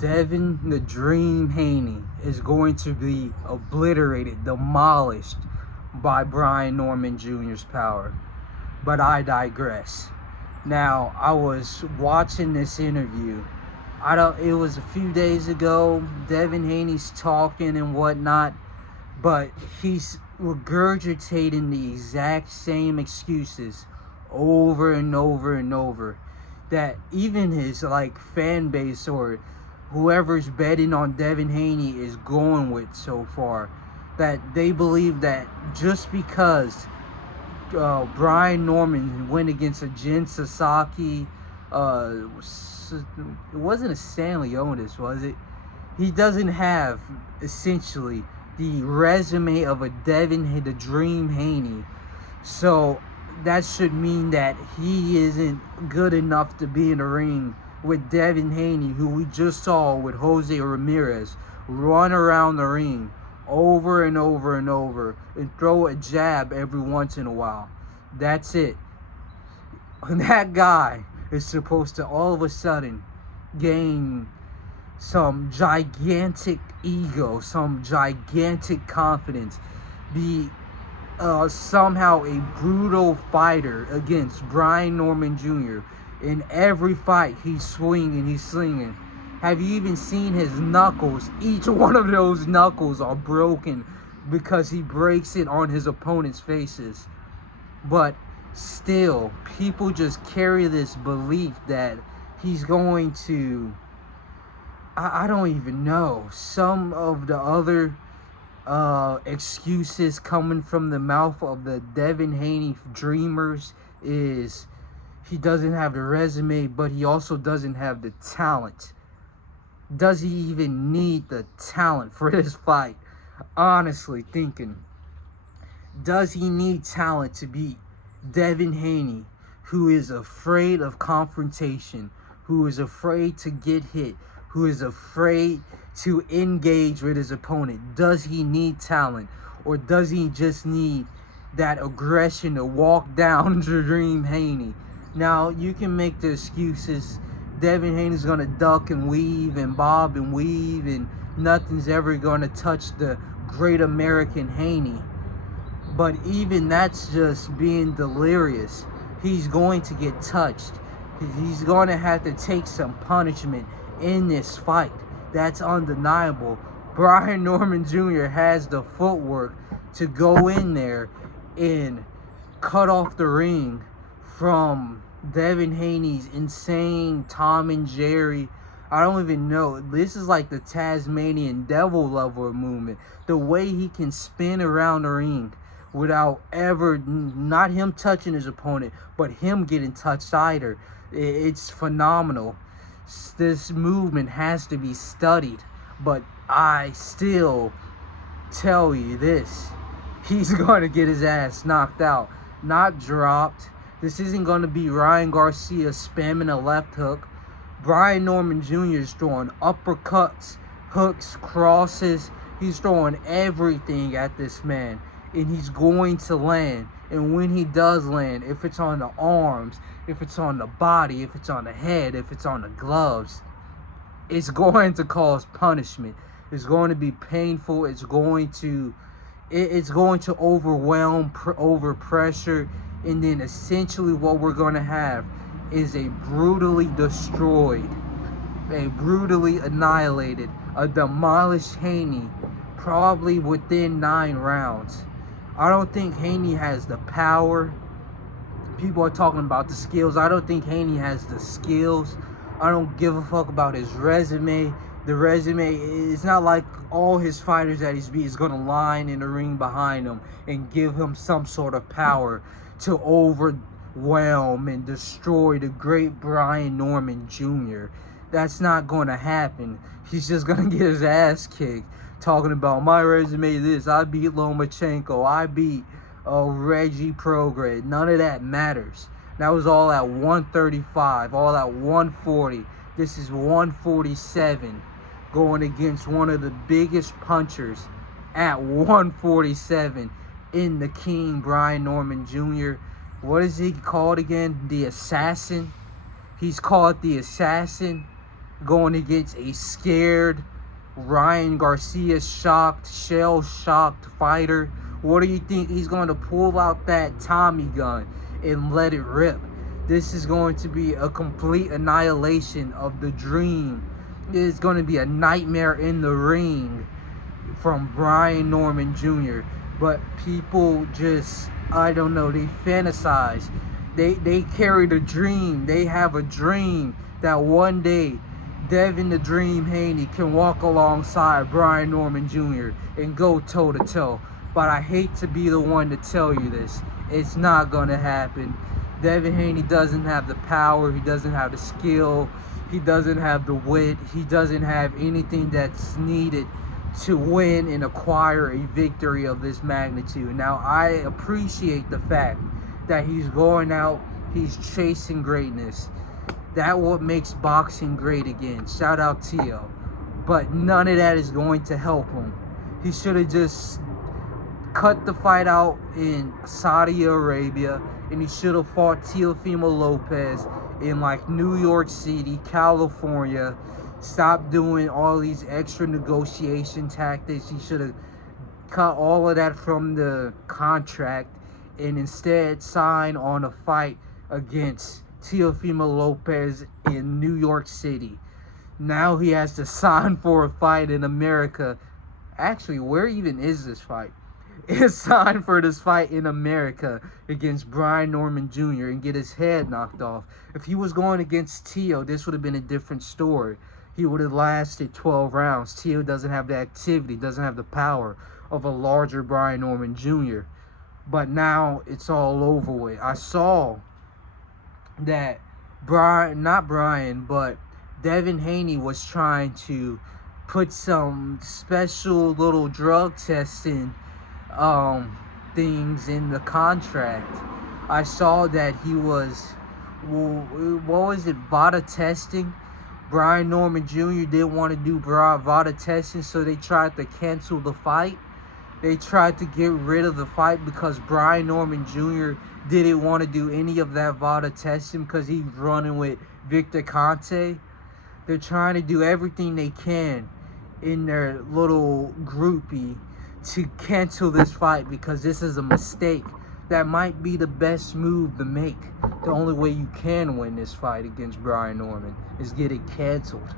Devin the Dream Haney is going to be obliterated, demolished by Brian Norman Jr.'s power. But I digress. Now, I was watching this interview. It was a few days ago. Devin Haney's talking and whatnot, but he's regurgitating the exact same excuses over and over and over, that even his fan base or whoever's betting on Devin Haney is going with so far. That they believe that just because Brian Norman went against a Jin Sasaki, it wasn't a San Leonis, was it? He doesn't have essentially the resume of a Devin the Dream Haney, so that should mean that he isn't good enough to be in the ring with Devin Haney, who we just saw with Jose Ramirez run around the ring over and over and over and throw a jab every once in a while. That's it. That guy is supposed to all of a sudden gain some gigantic ego, some gigantic confidence, be somehow a brutal fighter against Brian Norman Jr. In every fight, he's swinging, he's slinging. Have you even seen his knuckles? Each one of those knuckles are broken because he breaks it on his opponent's faces. But still, people just carry this belief that he's going to, I don't even know, some of the other excuses coming from the mouth of the Devin Haney dreamers is he doesn't have the resume, but he also doesn't have the talent. Does he even need the talent for this fight? Honestly thinking, does he need talent to beat Devin Haney, who is afraid of confrontation, who is afraid to get hit, who is afraid to engage with his opponent? Does he need talent, or does he just need that aggression to walk down Dream Haney? Now, you can make the excuses. Devin Haney's going to duck and weave and bob and weave, and nothing's ever going to touch the great American Haney. But even that's just being delirious. He's going to get touched. He's going to have to take some punishment in this fight. That's undeniable. Brian Norman Jr. has the footwork to go in there and cut off the ring from Devin Haney's insane Tom and Jerry. I don't even know. This is like the Tasmanian Devil level of movement. The way he can spin around the ring without ever, not him touching his opponent, but him getting touched either. It's phenomenal. This movement has to be studied. But I still tell you this. He's going to get his ass knocked out, not dropped. This isn't going to be Ryan Garcia spamming a left hook. Brian Norman Jr. is throwing uppercuts, hooks, crosses. He's throwing everything at this man, and he's going to land. And when he does land, if it's on the arms, if it's on the body, if it's on the head, if it's on the gloves, it's going to cause punishment. It's going to be painful. It's going to overwhelm, overpressure. And then essentially what we're going to have is a brutally destroyed, a brutally annihilated, a demolished Haney, probably within 9 rounds. I don't think Haney has the power. People are talking about the skills. I don't think Haney has the skills. I don't give a fuck about his resume. The resume, it's not like all his fighters that he's beat is going to line in the ring behind him and give him some sort of power to overwhelm and destroy the great Brian Norman Jr. That's not going to happen. He's just going to get his ass kicked. Talking about my resume this, I beat Lomachenko, I beat Reggie Prograde. None of that matters. That was all at 135, all at 140. This is 147, going against one of the biggest punchers at 147 in the King, Brian Norman Jr. What is he called again? The Assassin. He's called the Assassin. going against a scared Ryan Garcia shell-shocked fighter? What do you think? He's going to pull out that Tommy gun and let it rip. This is going to be a complete annihilation of the Dream. It is going to be a nightmare in the ring from Brian Norman Jr. But people just, I don't know, they fantasize. They carry the dream. They have a dream that one day Devin the Dream Haney can walk alongside Brian Norman Jr. and go toe to toe. But I hate to be the one to tell you this. It's not gonna happen. Devin Haney doesn't have the power. He doesn't have the skill. He doesn't have the wit. He doesn't have anything that's needed to win and acquire a victory of this magnitude. Now, I appreciate the fact that he's going out, he's chasing greatness. That's what makes boxing great again. Shout out Tio. But none of that is going to help him. He should have just cut the fight out in Saudi Arabia, and he should have fought Teofimo Lopez in like New York City, California. Stop doing all these extra negotiation tactics. He should have cut all of that from the contract and instead sign on a fight against Teofimo Lopez in New York City. Now he has to sign for a fight in America. Actually, where even is this fight? It's signed for this fight in America against Brian Norman Jr. and get his head knocked off. If he was going against Tio, this would have been a different story. He would have lasted 12 rounds. Tio doesn't have the activity, doesn't have the power of a larger Brian Norman Jr. But now it's all over with. I saw that Devin Haney was trying to put some special little drug testing things in the contract. I saw that he was, what was it, VADA testing? Brian Norman Jr. didn't want to do VADA testing, so they tried to cancel the fight. They tried to get rid of the fight because Brian Norman Jr. didn't want to do any of that VADA testing because he's running with Victor Conte. They're trying to do everything they can in their little groupie to cancel this fight because this is a mistake that might be the best move to make. The only way you can win this fight against Brian Norman is get it canceled.